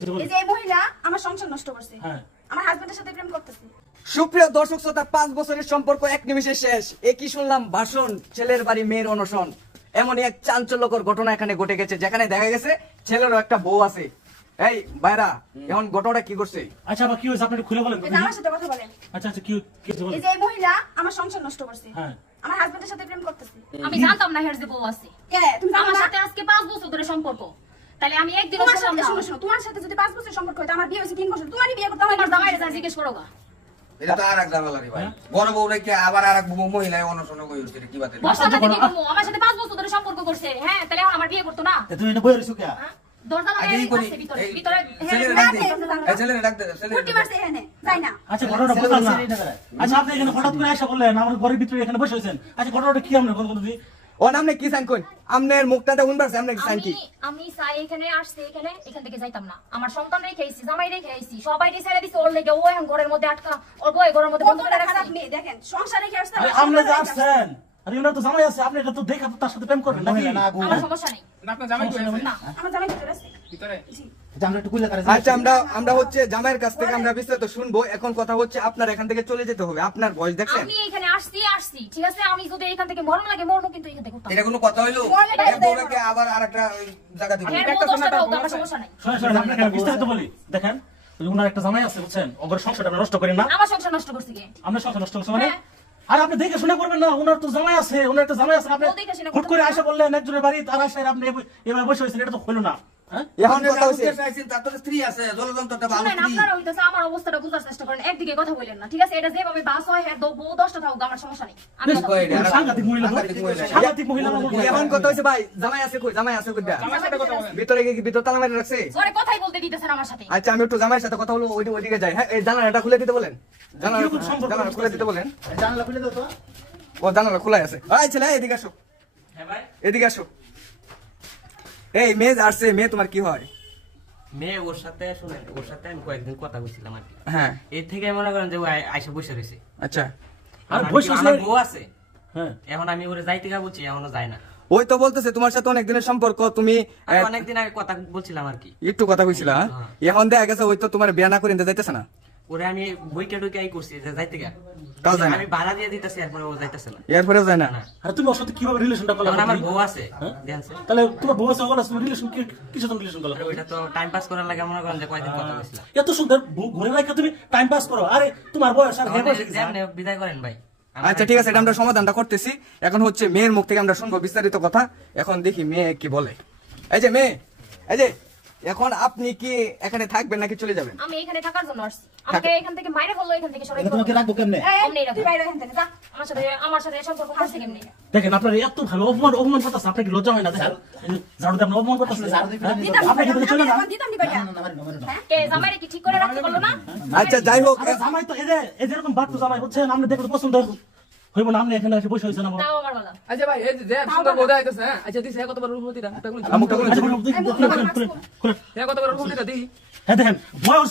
এই যে এই মহিলা আমার সংসার নষ্ট করছে, আমার হাজবেন্ডের সাথে প্রেম করতেছে। সুপ্রিয় দর্শক শ্রোতা, 5 বছরের সম্পর্ক 1 নিমিষে শেষ। কি শুনলাম ভাষণ, ছেলের বাড়ি মেয়ের অনশন। এমনই এক চাঞ্চল্যকর ঘটনা এখানে ঘটে গেছে, যেখানে দেখা গেছে ছেলেরও একটা বউ আছে। এই ভাইরা, এখন ঘটনাটা কি করছে? আচ্ছা বা কি হইছে আপনি খুলে বলেন। আমার সাথে কথা বলেন। আচ্ছা আচ্ছা কি বলেন। এই যে এই মহিলা আমার সংসার নষ্ট করছে, আমার হাজবেন্ডের সাথে প্রেম করতেছে। আমি জানতাম না হের যে বউ আছে। কে তুমি আমার সাথে আজকে 5 বছর ধরে সম্পর্ক। তাহলে আমি একদিন শুনলাম না। শুনো, তোমার সাথে যদি 5 বছর সম্পর্ক হয়, আমার বিয়ে হইছে 3 বছর, তোমারই বিয়ে করতে আমার আমার জামাইরে যা জিজ্ঞেস করো গা। এটা তো আরেক ঝামেলা রে ভাই। বড় বউ নাকি আবার আরেক বউ মহিলা অনশন কইছে কি বাতে? বর্ষার সাথে কি করব? আমার সাথে 5 বছর ধরে সম্পর্ক করছে। হ্যাঁ, তাহলে এখন আমার বিয়ে করতে না। তুমি এটা বই রইছো কে? দরজা লাগাই আছে ভিতরে। ভিতরে ছেলেরে ডাক দে। এই ছেলেরে ডাক দে। কুটি মারছে এখানে, তাই না? আচ্ছা ঘটনাটা বুঝলাম না। আচ্ছা আপনি এখানে হঠাৎ করে এসে বললেন আমার ঘরের ভিতরে এখানে বসে আছেন। আচ্ছা ঘটনাটা কি আপনি কোন দিই? ও নামনে কি সাইন কই? আমনের মুখটাতে উনবার সামনে কি সাইন কি? আমি সাই এখানে আসছে, এখান থেকে যাইতাম না। আমার সন্তান রেখে আইছি, জামাই রেখে আইছি, সবাই ছেড়ে দিছে। ওর লাগি ও এখন ঘরের মধ্যে আটকা, ওর বউ ঘরের মধ্যে বন্ধ করে রাখছে। আপনি দেখেন সংসার রেখে আসছে। আপনি যে আসছেন আরে ওনার তো জামাই আছে, আপনি এটা তো দেখা তো তার সাথে প্রেম করবেন নাকি? আমার সমস্যা নেই। আপনার জামাই কই আছে? না, আমার জামাই ভিতরে আছে। ভিতরে? জি। আচ্ছা আমরা হচ্ছে জামাইয়ের কাছ থেকে আমরা বিস্তারিত শুনবো। এখন কথা হচ্ছে আপনার এখান থেকে চলে যেতে হবে। আপনার বয়স দেখছেন? আমি এখানে আসছি, ঠিক আছে? আমি যদি এখান থেকে মরণ লাগে মরবো, কিন্তু এখান থেকে করতাম না। এটা কোনো কথা হইলো? এক বউকে আবার আরেকটা জায়গা দিবেন। একটা কথা হোক, আমার সমস্যা নাই। শুনুন আপনাকে বিস্তারিত বলি। দেখেন ওনার একটা জামাই আছে বুঝছেন, ওর সংসারটা আপনি নষ্ট করেন না। আমার সংসার নষ্ট করছে কে? আমরা সংসার নষ্ট করছি মানে? আর আপনি দেখে শুনে করবেন না। ওনার তো জামাই আছে, ওনার একটা জামাই আছে। আপনি হুট করে আসা বললেন একজনের বাড়ি, তার আসায় আপনি এবার বসে হয়েছেন, এটা তো হইলো না। এখন কথা হচ্ছে তার তো স্ত্রী আছে, জলযন্ত্রটা ভালো শুনেন, স্ত্রী। আপনারা হইতাছে আমার অবস্থাটা বুঝার চেষ্টা করেন, একদিকে কথা বলেন না, ঠিক আছে? এটা যেভাবে বাস হয় হ্যাঁ বউ 10টা থাকুক, আমার সমস্যা নেই। আমি কথা বলবো। সাংঘাতিক মহিলা, সাংঘাতিক মহিলা। এখন কথা হচ্ছে ভাই, জামাই আছে কই? জামাই আছে কই? ভিতরে কি ভিতর তালা মেরে রাখছে? ওরে কথাই বলতে দিতেছেন আমার সাথে। আচ্ছা আমি একটু জামাইয়ের সাথে কথা বলবো, ওইদিকে যাই। হ্যাঁ, এই জানালাটা খুলে দিতে বলেন। জানালা খুলে দিতে বলেন। জানালা খুলে দাও তো। ও জানালা খোলা আছে। এই ছেলে এদিকে আসো। হ্যাঁ ভাই, এদিকে আসো। এই মেয়ে আসছে, মেয়ে তোমার কি হয়? মেয়ে ওর সাথে শুনেন, ওর সাথে আমি কয়েকদিন কথা বলছিলাম আর কি। হ্যাঁ এর থেকে মনে করেন যে ও আইসা বসে রয়েছে। আচ্ছা, আর বসে আমার বউ আছে, হ্যাঁ এখন আমি ওরে যাইতে গা বলছি, এখনো যায় না। ওই তো বলতেছে তোমার সাথে অনেক দিনের সম্পর্ক, তুমি আমি অনেকদিন আগে কথা বলছিলাম আর কি। একটু কথা কইছিলা। এখন দেখা গেছে ওই তো তোমার বিয়া না করে নিতে যাইতেছে না। ওরে আমি বইটা ঢুকে আই করছি যে যাইতে গা, তাও যায় না। আমি ভাড়া দিয়ে দিতেছি, এরপরে ও যাইতেছে না। এরপরেও যায় না। আর তুমি ওর সাথে কিভাবে রিলেশনটা করলে? এখন আমার বউ আছে, দেখছে। তাহলে তোমার বউ আছে, ওগুলো রিলেশন কিসের জন্য রিলেশন করলে? ওইটা তো টাইম পাস করার লাগে মনে করেন যে কয়েকদিন কথা বলছিলাম। এত সুন্দর ঘুরে রাখা তুমি টাইম পাস করো। আরে তোমার বয়স আর বয়স আপনি বিদায় করেন ভাই। আচ্ছা ঠিক আছে, এটা আমরা সমাধানটা করতেছি। এখন হচ্ছে মেয়ের মুখ থেকে আমরা শুনবো বিস্তারিত কথা। এখন দেখি মেয়ে কি বলে। এই যে মেয়ে, এই যে এখন আপনি কি এখানে থাকবেন নাকি চলে যাবেন? আমি এখানে থাকার জন্য আসছি। আমাকে এখান থেকে মাইরে ফেললো, এখান থেকে সরাই তোমাকে রাখবো কেমনে? তুই বাইরে এখান থেকে যা। আমার সাথে সম্পর্ক করছে কেমনে? দেখেন আপনার এত ভালো অপমান করতেছে, আপনার কি লজ্জা হয় না? দেখেন ঝাড়ু দিয়ে আপনি অপমান করতেছেন। আপনি কিন্তু চলে না। দিতাম দিবা কেন? কে জামাইরে কি ঠিক করে রাখতে পারলো না? আচ্ছা যাই হোক, আরে জামাই তো এই যে এরকম বাট্টু জামাই বুঝছেন, আপনি দেখলে পছন্দ হইব না। আপনি এখানে এসে বসে হয়েছেন আমার। তাও আমার বলা। আচ্ছা ভাই, এই যে সুন্দর বোধ হইতাছে, হ্যাঁ? আচ্ছা দিছে কতবার রূপমতিটা? আমুকটা বলে আচ্ছা, খুলে কতবার রূপমতিটা দি? হ্যাঁ দেখেন বয়স